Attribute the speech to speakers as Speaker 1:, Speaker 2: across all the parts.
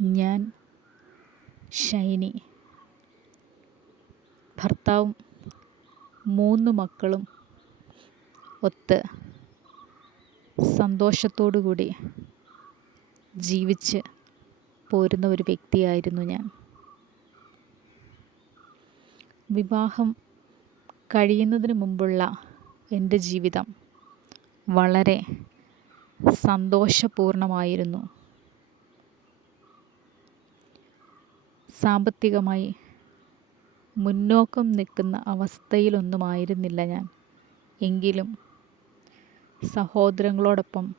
Speaker 1: ഞാൻ ഷൈനി. ഭർത്താവും മൂന്ന് മക്കളും ഒത്ത് സന്തോഷത്തോടു കൂടി ജീവിച്ച് പോരുന്ന ഒരു വ്യക്തിയായിരുന്നു ഞാൻ. വിവാഹം കഴിയുന്നതിന് മുമ്പുള്ള എന്റെ ജീവിതം വളരെ സന്തോഷപൂർണമായിരുന്നു. സാമ്പത്തികമായി മുന്നോക്കം നിൽക്കുന്ന അവസ്ഥയിലൊന്നുമായിരുന്നില്ല ഞാൻ. എങ്കിലും സഹോദരങ്ങളോടൊപ്പം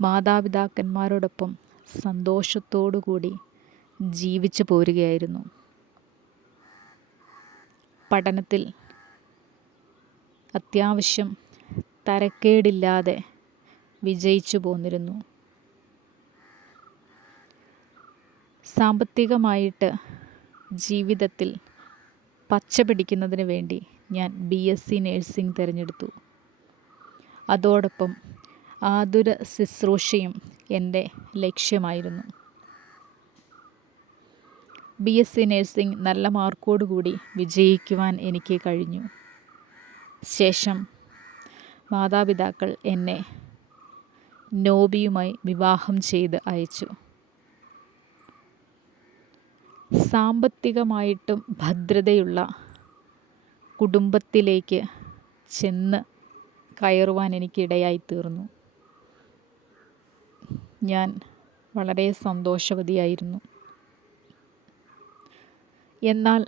Speaker 1: മാതാപിതാക്കന്മാരോടൊപ്പം സന്തോഷത്തോടു കൂടി ജീവിച്ചു പോരുകയായിരുന്നു. പഠനത്തിൽ അത്യാവശ്യം തരക്കേടില്ലാതെ വിജയിച്ചു പോന്നിരുന്നു. സാമ്പത്തികമായിട്ട് ജീവിതത്തിൽ പച്ച പിടിക്കുന്നതിന് വേണ്ടി ഞാൻ ബി എസ് സി നേഴ്സിംഗ് തിരഞ്ഞെടുത്തു. അതോടൊപ്പം ആതുര ശുശ്രൂഷയും എന്റെ ലക്ഷ്യമായിരുന്നു. ബി എസ് സി നേഴ്സിംഗ് നല്ല മാർക്കോടുകൂടി വിജയിക്കുവാൻ എനിക്ക് കഴിഞ്ഞു. ശേഷം മാതാപിതാക്കൾ എന്നെ നോബിയുമായി വിവാഹം ചെയ്ത് അയച്ചു. സാമ്പത്തികമായിട്ടും ഭദ്രതയുള്ള കുടുംബത്തിലേക്ക് ചെന്ന് കയറുവാൻ എനിക്കിടയായി തീർന്നു. ഞാൻ വളരെ സന്തോഷവതിയായിരുന്നു. എന്നാൽ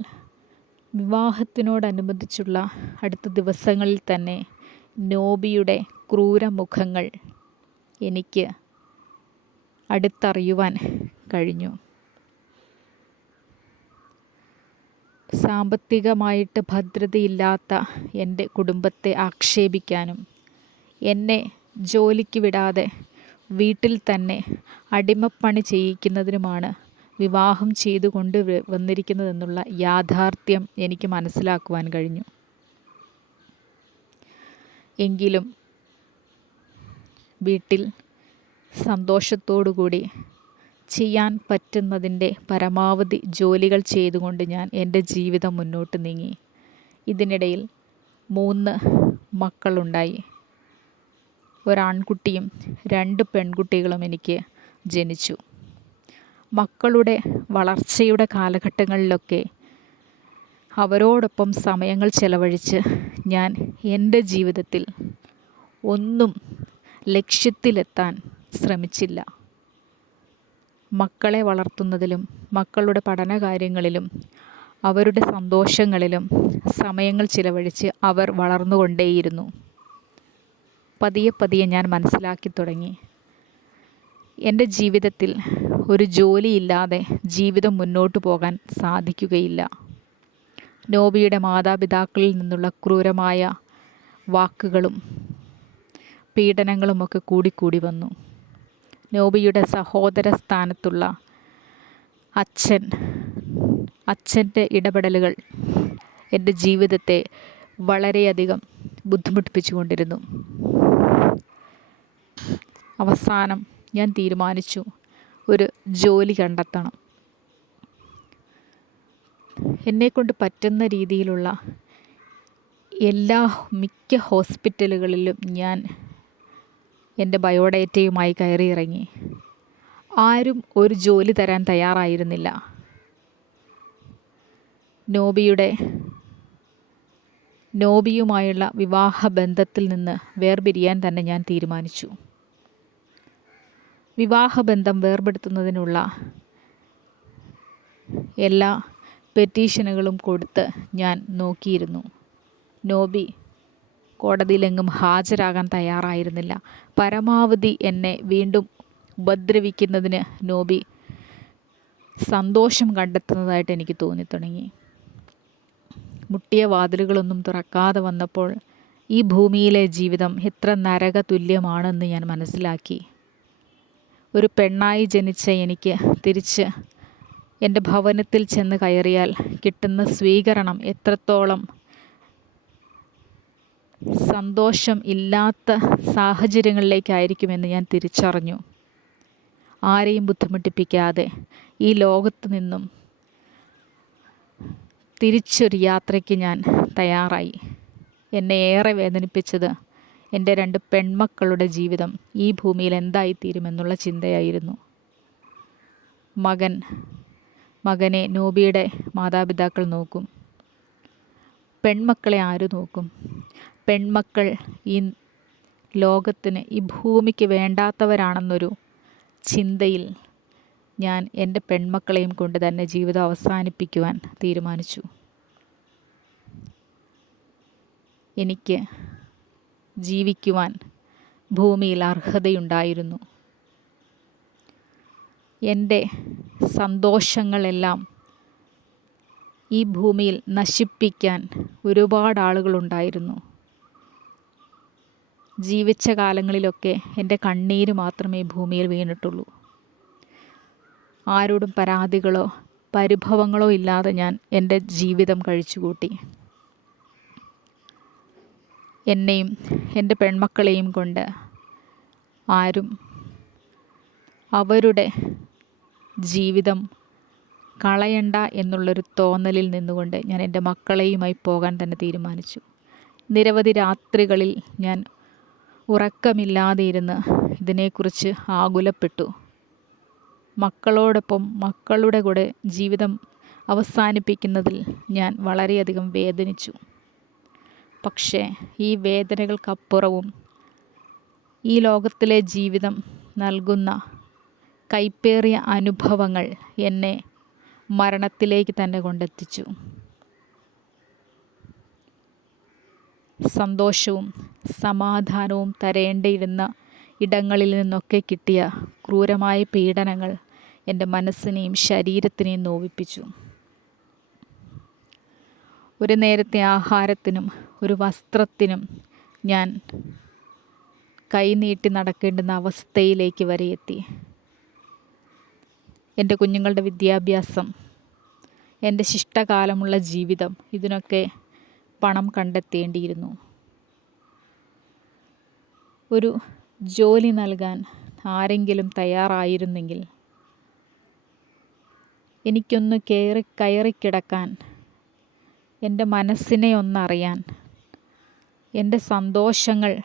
Speaker 1: വിവാഹത്തിനോടനുബന്ധിച്ചുള്ള അടുത്ത ദിവസങ്ങളിൽ തന്നെ നോബിയുടെ ക്രൂരമുഖങ്ങൾ എനിക്ക് അടുത്തറിയുവാൻ കഴിഞ്ഞു. സാമ്പത്തികമായിട്ട് ഭദ്രതയില്ലാത്ത എന്റെ കുടുംബത്തെ ആക്ഷേപിക്കാനും എന്നെ ജോലിക്ക് വിടാതെ വീട്ടിൽ തന്നെ അടിമപ്പണി ചെയ്യിക്കുന്നതിനുമാണ് വിവാഹം ചെയ്തു കൊണ്ട് വന്നിരിക്കുന്നതെന്നുള്ള യാഥാർത്ഥ്യം എനിക്ക് മനസ്സിലാക്കുവാൻ കഴിഞ്ഞു. എങ്കിലും വീട്ടിൽ സന്തോഷത്തോടു കൂടി ചെയ്യാൻ പറ്റുന്നതിന്റെ പരമാവധി ജോലികൾ ചെയ്തുകൊണ്ട് ഞാൻ എന്റെ ജീവിതം മുന്നോട്ട് നീങ്ങി. ഇതിനിടയിൽ മൂന്ന് മക്കളുണ്ടായി. ഒരാൺകുട്ടിയും രണ്ട് പെൺകുട്ടികളും എനിക്ക് ജനിച്ചു. മക്കളുടെ വളർച്ചയുടെ കാലഘട്ടങ്ങളിലൊക്കെ അവരോടൊപ്പം സമയങ്ങൾ ചെലവഴിച്ച് ഞാൻ എന്റെ ജീവിതത്തിൽ ഒന്നും ലക്ഷ്യത്തിലെത്താൻ ശ്രമിച്ചില്ല. മക്കളെ വളർത്തുന്നതിലും മക്കളുടെ പഠനകാര്യങ്ങളിലും അവരുടെ സന്തോഷങ്ങളിലും സമയങ്ങൾ ചിലവഴിച്ച് അവർ വളർന്നുകൊണ്ടേയിരുന്നു. പതിയെ പതിയെ ഞാൻ മനസ്സിലാക്കി തുടങ്ങി. എന്റെ ജീവിതത്തിൽ ഒരു ജോലിയില്ലാതെ ജീവിതം മുന്നോട്ട് പോകാൻ സാധിക്കുകയില്ല. നോബിയുടെ മാതാപിതാക്കളിൽ നിന്നുള്ള ക്രൂരമായ വാക്കുകളും പീഡനങ്ങളുമൊക്കെ കൂടിക്കൂടി വന്നു. നോബിയുടെ സഹോദര സ്ഥാനത്തുള്ള അച്ഛൻ അച്ഛന്റെ ഇടപെടലുകൾ എന്റെ ജീവിതത്തെ വളരെയധികം ബുദ്ധിമുട്ടിപ്പിച്ചുകൊണ്ടിരുന്നു. അവസാനം ഞാൻ തീരുമാനിച്ചു ഒരു ജോലി കണ്ടെത്തണം. എന്നെക്കൊണ്ട് പറ്റുന്ന രീതിയിലുള്ള എല്ലാ മിക്ക ഹോസ്പിറ്റലുകളിലും ഞാൻ എന്റെ ബയോഡേറ്റയുമായി കയറിയിറങ്ങി. ആരും ഒരു ജോലി തരാൻ തയ്യാറായിരുന്നില്ല. നോബിയുടെ നോബിയുമായുള്ള വിവാഹ ബന്ധത്തിൽ നിന്ന് വേർപിരിയാൻ തന്നെ ഞാൻ തീരുമാനിച്ചു. വിവാഹബന്ധം വേർപെടുത്തുന്നതിനുള്ള എല്ലാ പെറ്റീഷനുകളും കൊടുത്ത് ഞാൻ നോക്കിയിരുന്നു. നോബി കോടതിയിലെങ്ങും ഹാജരാകാൻ തയ്യാറായിരുന്നില്ല. പരമാവധി എന്നെ വീണ്ടും ഉപദ്രവിക്കുന്നതിന് നോബി സന്തോഷം കണ്ടെത്തുന്നതായിട്ട് എനിക്ക് തോന്നിത്തുടങ്ങി. മുട്ടിയ വാതിലുകളൊന്നും തുറക്കാതെ വന്നപ്പോൾ ഈ ഭൂമിയിലെ ജീവിതം എത്ര നരക തുല്യമാണെന്ന് ഞാൻ മനസ്സിലാക്കി. ഒരു പെണ്ണായി ജനിച്ച എനിക്ക് തിരിച്ച് എന്റെ ഭവനത്തിൽ ചെന്ന് കയറിയാൽ കിട്ടുന്ന സ്വീകരണം എത്രത്തോളം സന്തോഷം ഇല്ലാത്ത സാഹചര്യങ്ങളിലേക്കായിരിക്കുമെന്ന് ഞാൻ തിരിച്ചറിഞ്ഞു. ആരെയും ബുദ്ധിമുട്ടിപ്പിക്കാതെ ഈ ലോകത്ത് നിന്നും തിരിച്ചൊരു യാത്രയ്ക്ക് ഞാൻ തയ്യാറായി. എന്നെ ഏറെ വേദനിപ്പിച്ചത് എന്റെ രണ്ട് പെൺമക്കളുടെ ജീവിതം ഈ ഭൂമിയിൽ എന്തായിത്തീരുമെന്നുള്ള ചിന്തയായിരുന്നു. മകൻ മകനെ നോബിയുടെ മാതാപിതാക്കൾ നോക്കും. പെൺമക്കളെ ആര് നോക്കും? പെൺമക്കൾ ഈ ലോകത്തിന് ഈ ഭൂമിക്ക് വേണ്ടാത്തവരാണെന്നൊരു ചിന്തയിൽ ഞാൻ എന്റെ പെൺമക്കളെയും കൊണ്ട് തന്നെ ജീവിതം അവസാനിപ്പിക്കുവാൻ തീരുമാനിച്ചു. എനിക്ക് ജീവിക്കുവാൻ ഭൂമിയിൽ അർഹതയുണ്ടായിരുന്നു. എന്റെ സന്തോഷങ്ങളെല്ലാം ഈ ഭൂമിയിൽ നശിപ്പിക്കാൻ ഒരുപാട് ആളുകളുണ്ടായിരുന്നു. ജീവിച്ച കാലങ്ങളിലൊക്കെ എന്റെ കണ്ണീര് മാത്രമേ ഭൂമിയിൽ വീണിട്ടുള്ളൂ. ആരോടും പരാതികളോ പരിഭവങ്ങളോ ഇല്ലാതെ ഞാൻ എന്റെ ജീവിതം കഴിച്ചുകൂട്ടി. എന്നെയും എന്റെ പെൺമക്കളെയും കൊണ്ട് ആരും അവരുടെ ജീവിതം കളയണ്ട എന്നുള്ളൊരു തോന്നലിൽ നിന്നുകൊണ്ട് ഞാൻ എന്റെ മക്കളെയുമായി പോകാൻ തന്നെ തീരുമാനിച്ചു. നിരവധി രാത്രികളിൽ ഞാൻ ഉറക്കമില്ലാതെ ഇരുന്ന് ഇതിനെക്കുറിച്ച് ആകുലപ്പെട്ടു. മക്കളോടൊപ്പം മക്കളുടെ കൂടെ ജീവിതം അവസാനിപ്പിക്കുന്നതിൽ ഞാൻ വളരെയധികം വേദനിച്ചു. പക്ഷേ ഈ വേദനകൾക്കപ്പുറവും ഈ ലോകത്തിലെ ജീവിതം നൽകുന്ന കൈപ്പേറിയ അനുഭവങ്ങൾ എന്നെ മരണത്തിലേക്ക് തന്നെ കൊണ്ടെത്തിച്ചു. സന്തോഷവും സമാധാനവും തരേണ്ടിയിരുന്ന ഇടങ്ങളിൽ നിന്നൊക്കെ കിട്ടിയ ക്രൂരമായ പീഡനങ്ങൾ എന്റെ മനസ്സിനെയും ശരീരത്തിനെയും നോവിപ്പിച്ചു. ഒരു നേരത്തെ ആഹാരത്തിനും ഒരു വസ്ത്രത്തിനും ഞാൻ കൈനീട്ടി നടക്കേണ്ടുന്ന അവസ്ഥയിലേക്ക് വരെ എത്തി. എന്റെ കുഞ്ഞുങ്ങളുടെ വിദ്യാഭ്യാസം എന്റെ ശിഷ്ടകാലമുള്ള ജീവിതം ഇതിനൊക്കെ പണം കണ്ടെത്തേണ്ടിയിരുന്നു. ഒരു ജോലി നൽകാൻ ആരെങ്കിലും തയ്യാറായിരുന്നെങ്കിൽ എനിക്കൊന്ന് കയറി കയറിക്കിടക്കാൻ എന്റെ മനസ്സിനെ ഒന്നറിയാൻ എന്റെ സന്തോഷങ്ങൾ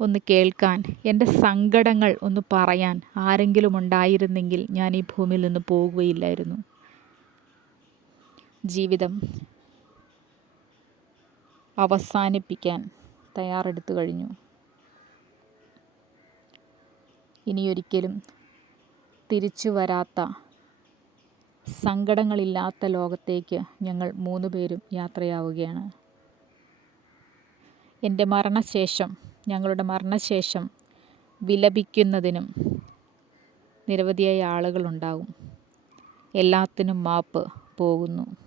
Speaker 1: ഒന്ന് കേൾക്കാൻ എന്റെ സങ്കടങ്ങൾ ഒന്ന് പറയാൻ ആരെങ്കിലും ഉണ്ടായിരുന്നെങ്കിൽ ഞാൻ ഈ ഭൂമിയിൽ നിന്ന് പോകുകയില്ലായിരുന്നു. ജീവിതം അവസാനിപ്പിക്കാൻ തയ്യാറെടുത്തു കഴിഞ്ഞു. ഇനിയൊരിക്കലും തിരിച്ചു വരാത്ത സങ്കടങ്ങളില്ലാത്ത ലോകത്തേക്ക് ഞങ്ങൾ മൂന്ന് പേരും യാത്രയാവുകയാണ്. എന്റെ മരണശേഷം ഞങ്ങളുടെ മരണശേഷം വിലപിക്കുന്നതിനും നിരവധിയായ ആളുകളുണ്ടാകും എല്ലാത്തിനും മാപ്പ് പോകുന്നു.